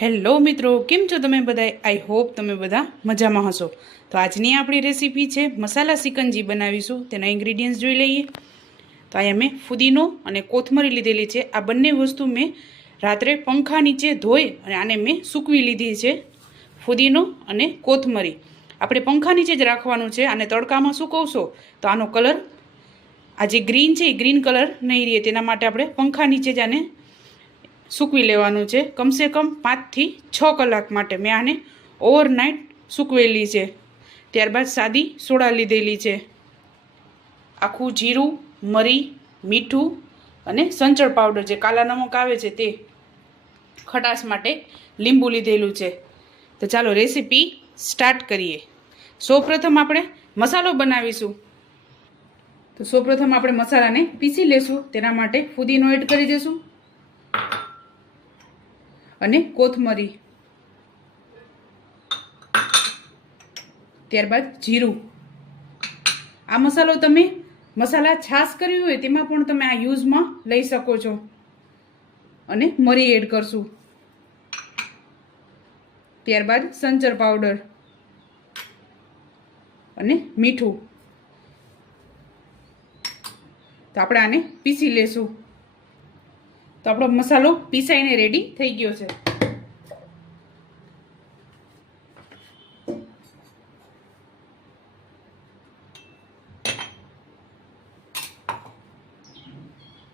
Hello મિત્રો, કેમ છો તમે બધા આઈ હોપ તમે બધા મજામાં હશો. તો આજની આપણી રેસીપી છે મસાલા સિકંજી બનાવીશું. તેના ઇન્ગ્રીડિયન્ટ્સ જોઈ લઈએ. તો અહીંયા મેં ફુદીનો અને કોથમરી લીધેલી છે. આ બંને વસ્તુ મેં રાત્રે પંખા નીચે ધોઈ અને આને મેં સૂકવી લીધી છે ફુદીનો અને કોથમરી. આપણે પંખા નીચે જ રાખવાનું છે. અને તડકામાં સૂકવશો તો આનો કલર આ જે ગ્રીન છે એ ગ્રીન કલર નહીં રહે. તેના માટે આપણે પંખા નીચે જ આને સૂકવી લેવાનું છે. કમસે કમ પાંચથી છ કલાક માટે મેં આને ઓવરનાઇટ સૂકવેલી છે. ત્યારબાદ સાદી સોડા લીધેલી છે. આખું જીરું, મરી, મીઠું અને સંચળ પાવડર જે કાલા નમક આવે છે તે ખટાશ માટે લીંબુ લીધેલું છે. તો ચાલો રેસીપી સ્ટાર્ટ કરીએ. સૌપ્રથમ આપણે મસાલો બનાવીશું. તો સૌપ્રથમ આપણે મસાલાને પીસી લેશું. તેના માટે ફુદીનો એડ કરી દઈશું અને કોથમરી. ત્યારબાદ જીરું. આ મસાલો તમે મસાલા છાશ કર્યું હોય તેમાં પણ તમે આ યુઝમાં લઈ શકો છો. અને મરી એડ કરશું. ત્યારબાદ સંચર પાવડર. અને મીઠું. તો આપણે આને પીસી લેશું. તો આપણો મસાલો પીસાઈને રેડી થઈ ગયો છે.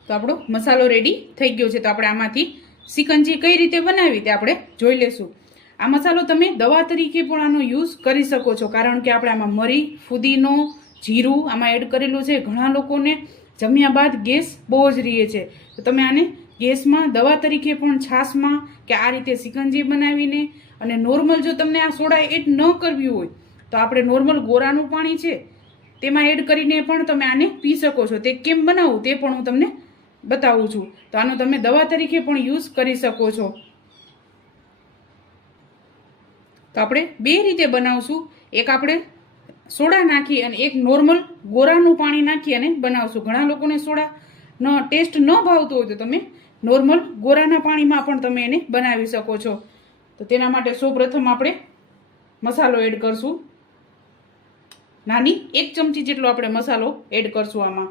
તો આપણો મસાલો રેડી થઈ ગયો છે. તો આપણે આમાંથી સિકંજી કઈ રીતે બનાવી તે આપણે જોઈ લેશું. આ મસાલો તમે દવા તરીકે પણ આનો યુઝ કરી શકો છો. કારણ કે આપણે આમાં મરી, ફુદીનો, જીરું આમાં એડ કરેલું છે. ઘણા લોકોને જમ્યા બાદ ગેસ બહુ જ રહે છે. તો તમે આને ગેસમાં, દવા તરીકે પણ છાશમાં કે આ રીતે સિકંજી બનાવીને અને નોર્મલ જો તમને આ સોડા એડ ન કરવી હોય, તો આપણે નોર્મલ ગોરાનું પાણી છે, તેમાં એડ કરીને પણ તમે આને પી શકો છો. તે કેમ બનાવવું તે પણ હું તમને બતાવું છું. તો આનો તમે દવા તરીકે પણ યુઝ કરી શકો છો. તો આપણે બે રીતે બનાવશું. એક આપણે સોડા નાખી અને એક નોર્મલ ગોરાનું પાણી નાખી અને બનાવશું. ઘણા લોકોને સોડા ન ટેસ્ટ ન ભાવતો હોય તો તમે નોર્મલ ગોરાના પાણીમાં પણ તમે એને બનાવી શકો છો. તો તેના માટે સૌપ્રથમ આપણે મસાલો એડ કરશું. નાની એક ચમચી જેટલો આપણે મસાલો એડ કરશું આમાં.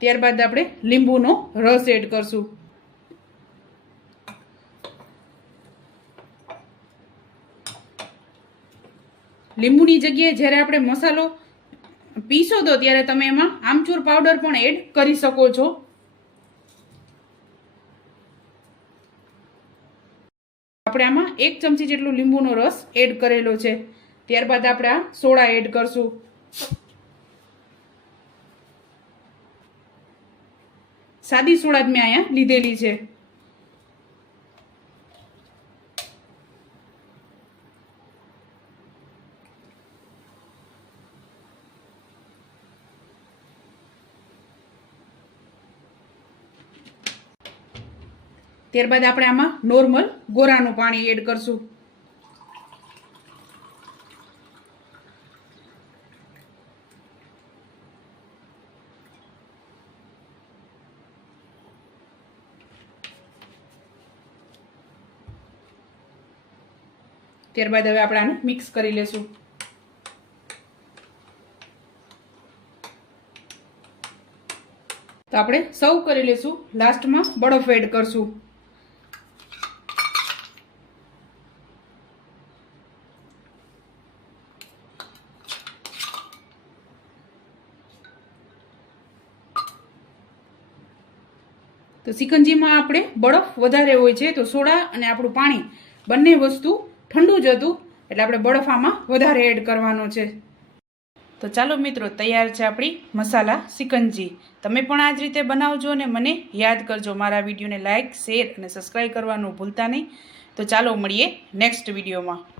ત્યારબાદ આપણે લીંબુનો રસ એડ કરશું. લીંબુની જગ્યાએ જ્યારે આપણે મસાલો પીસો તો ત્યારે તમે એમાં આમચૂર પાવડર પણ એડ કરી શકો છો. આપણે આમાં એક ચમચી જેટલું લીંબુનો રસ એડ કરેલો છે. ત્યારબાદ આપણે આ સોડા એડ કરશું. સાદી સોડા જ મેં અહીંયા લીધેલી છે. ત્યારબાદ આપણે આમાં નોર્મલ ગોરાનું પાણી એડ કરશું. ત્યારબાદ હવે આપણે આને મિક્સ કરી લેશું. તો આપણે સર્વ કરી લેશું. લાસ્ટમાં બરફ એડ કરશું. તો સિકંજીમાં આપણે બરફ વધારે હોય છે તો સોડા અને આપણું પાણી, બંને વસ્તુ ઠંડુ જ હતું, એટલે આપણે બરફ આમાં વધારે એડ કરવાનો છે. તો ચાલો મિત્રો, તૈયાર છે આપણી મસાલા સિકંજી તમે પણ આ જ રીતે બનાવજો અને મને યાદ કરજો મારા વિડીયોને લાઇક શેર અને સબસ્ક્રાઈબ કરવાનું ભૂલતા નહીં. તો ચાલો મળીએ નેક્સ્ટ વિડીયોમાં.